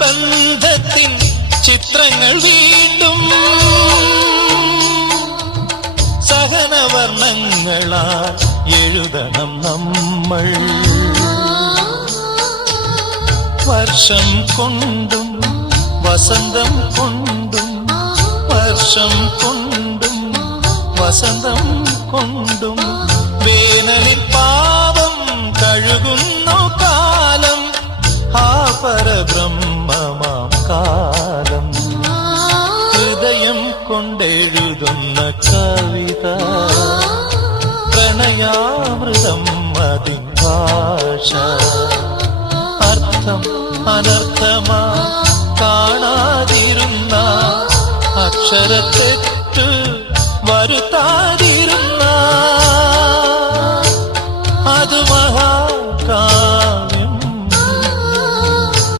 ബന്ധത്തിൻ ചിത്രങ്ങൾ വീണ്ടും സഹനവർണ്ണങ്ങളാൽ എഴുതണം നമ്മൾ. വർഷം കൊണ്ടും വസന്തം കൊണ്ടും വർഷം കൊണ്ടും വസന്തം കൊണ്ടും വേനലിൽ പാപം കഴുകുന്നു കാലം. ആ പരബ്രഹ്മമാം കാലം ഹൃദയം കൊണ്ടെഴുതുന്ന കവിത പ്രണയാമൃതം അതിൻ ഭാഷ. അർത്ഥം അനർത്ഥമാ കാണാതിരുന്ന അക്ഷരത്തെറ്റ് വരുത്താതിരുന്ന